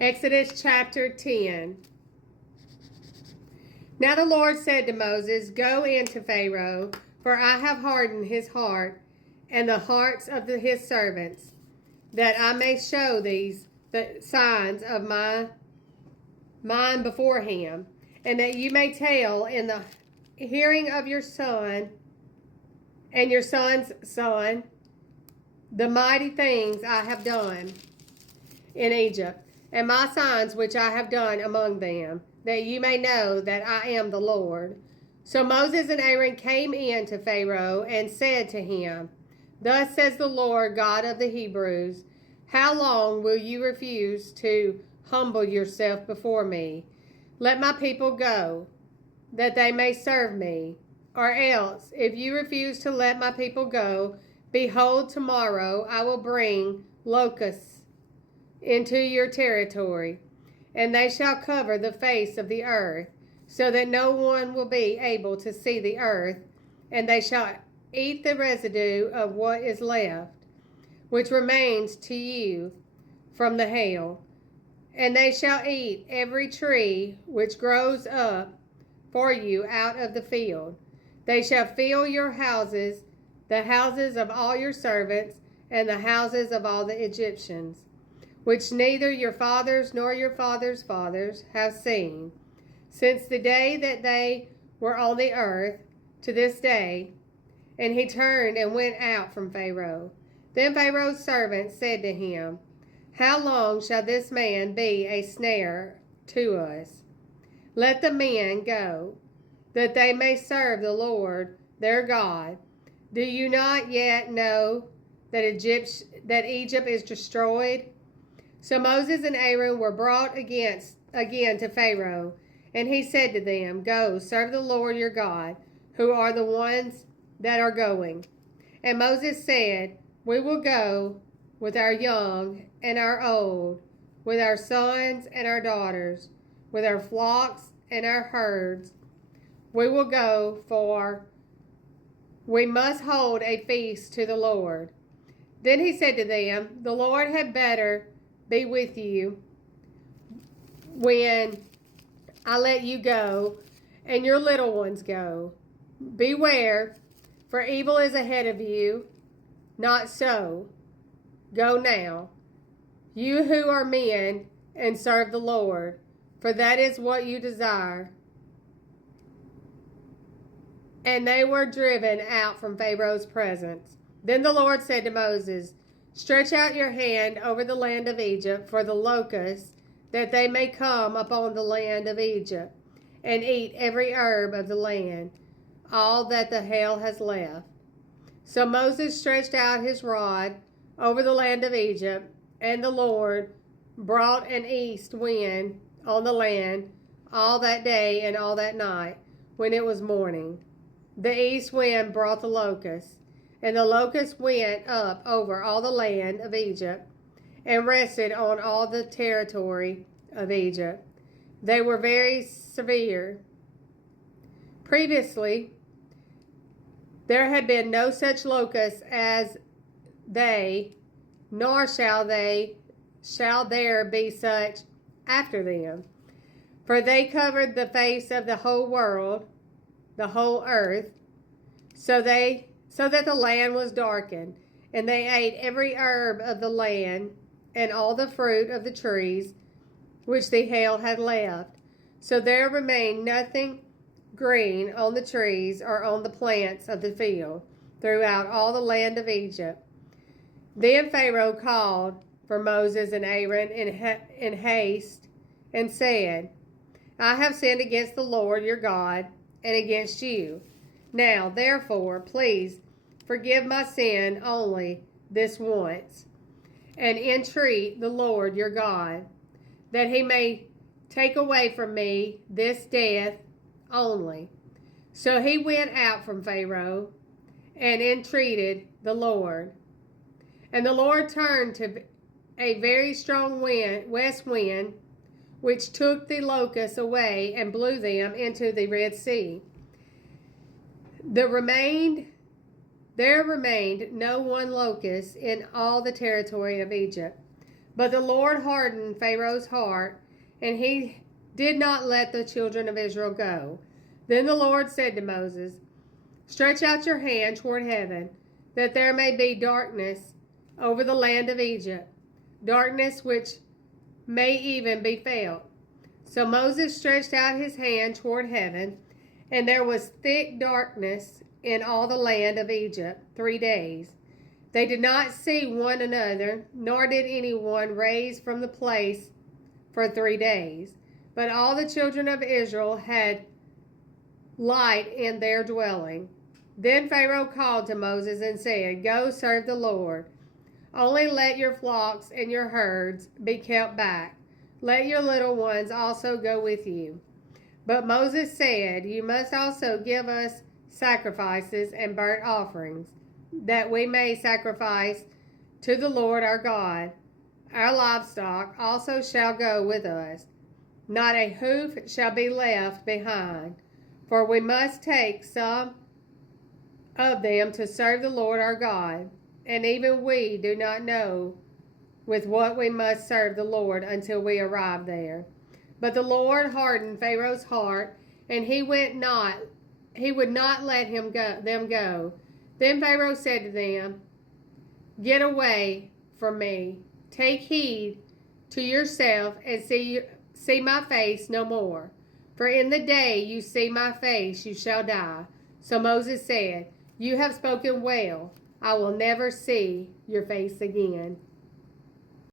Exodus chapter 10. Now the Lord said to Moses, Go in to Pharaoh, for I have hardened his heart and the hearts of his servants, that I may show these the signs of mine before him, and that you may tell in the hearing of your son and your son's son the mighty things I have done in Egypt, and my signs which I have done among them, that you may know that I am the Lord. So Moses and Aaron came in to Pharaoh and said to him, Thus says the Lord God of the Hebrews, How long will you refuse to humble yourself before me? Let my people go, that they may serve me. Or else, if you refuse to let my people go, behold, tomorrow I will bring locusts into your territory, and they shall cover the face of the earth, so that no one will be able to see the earth, and they shall eat the residue of what is left, which remains to you from the hail. And they shall eat every tree which grows up for you out of the field. They shall fill your houses, the houses of all your servants, and the houses of all the Egyptians, which neither your fathers nor your fathers' fathers have seen, since the day that they were on the earth to this day. And he turned and went out from Pharaoh. Then Pharaoh's servants said to him, How long shall this man be a snare to us? Let the men go, that they may serve the Lord their God. Do you not yet know that Egypt is destroyed? So Moses and Aaron were brought again to Pharaoh, and he said to them, Go, serve the Lord your God, who are the ones that are going. And Moses said, We will go with our young and our old, with our sons and our daughters, with our flocks and our herds. We will go, for we must hold a feast to the Lord. Then he said to them, The Lord had better be with you when I let you go, and your little ones go. Beware, for evil is ahead of you. Not so. Go now, you who are men, and serve the Lord, for that is what you desire. And they were driven out from Pharaoh's presence. Then the Lord said to Moses, Stretch out your hand over the land of Egypt for the locusts, that they may come upon the land of Egypt, and eat every herb of the land, all that the hail has left. So Moses stretched out his rod over the land of Egypt, and the Lord brought an east wind on the land all that day and all that night, when it was morning. The east wind brought the locusts, and the locusts went up over all the land of Egypt and rested on all the territory of Egypt. They were very severe. Previously, there had been no such locusts as they, nor shall there be such after them. For they covered the face of the whole world, the whole earth, so that the land was darkened, and they ate every herb of the land and all the fruit of the trees which the hail had left. So there remained nothing green on the trees or on the plants of the field throughout all the land of Egypt. Then Pharaoh called for Moses and Aaron in haste and said, I have sinned against the Lord your God and against you. Now, therefore, please forgive my sin only this once, and entreat the Lord your God, that he may take away from me this death only. So he went out from Pharaoh and entreated the Lord. And the Lord turned to a very strong west wind, which took the locusts away and blew them into the Red Sea. There remained no one locust in all the territory of Egypt. But the Lord hardened Pharaoh's heart, and he did not let the children of Israel go. Then the Lord said to Moses, Stretch out your hand toward heaven, that there may be darkness over the land of Egypt, darkness which may even be felt. So Moses stretched out his hand toward heaven, and there was thick darkness in all the land of Egypt 3 days. They did not see one another, nor did anyone raise from the place for 3 days. But all the children of Israel had light in their dwelling. Then Pharaoh called to Moses and said, Go serve the Lord. Only let your flocks and your herds be kept back. Let your little ones also go with you. But Moses said, You must also give us sacrifices and burnt offerings, that we may sacrifice to the Lord our God. Our livestock also shall go with us. Not a hoof shall be left behind, for we must take some of them to serve the Lord our God. And even we do not know with what we must serve the Lord until we arrive there. But the Lord hardened Pharaoh's heart, and he would not let them go. Then Pharaoh said to them, Get away from me. Take heed to yourself and see my face no more. For in the day you see my face, you shall die. So Moses said, You have spoken well. I will never see your face again.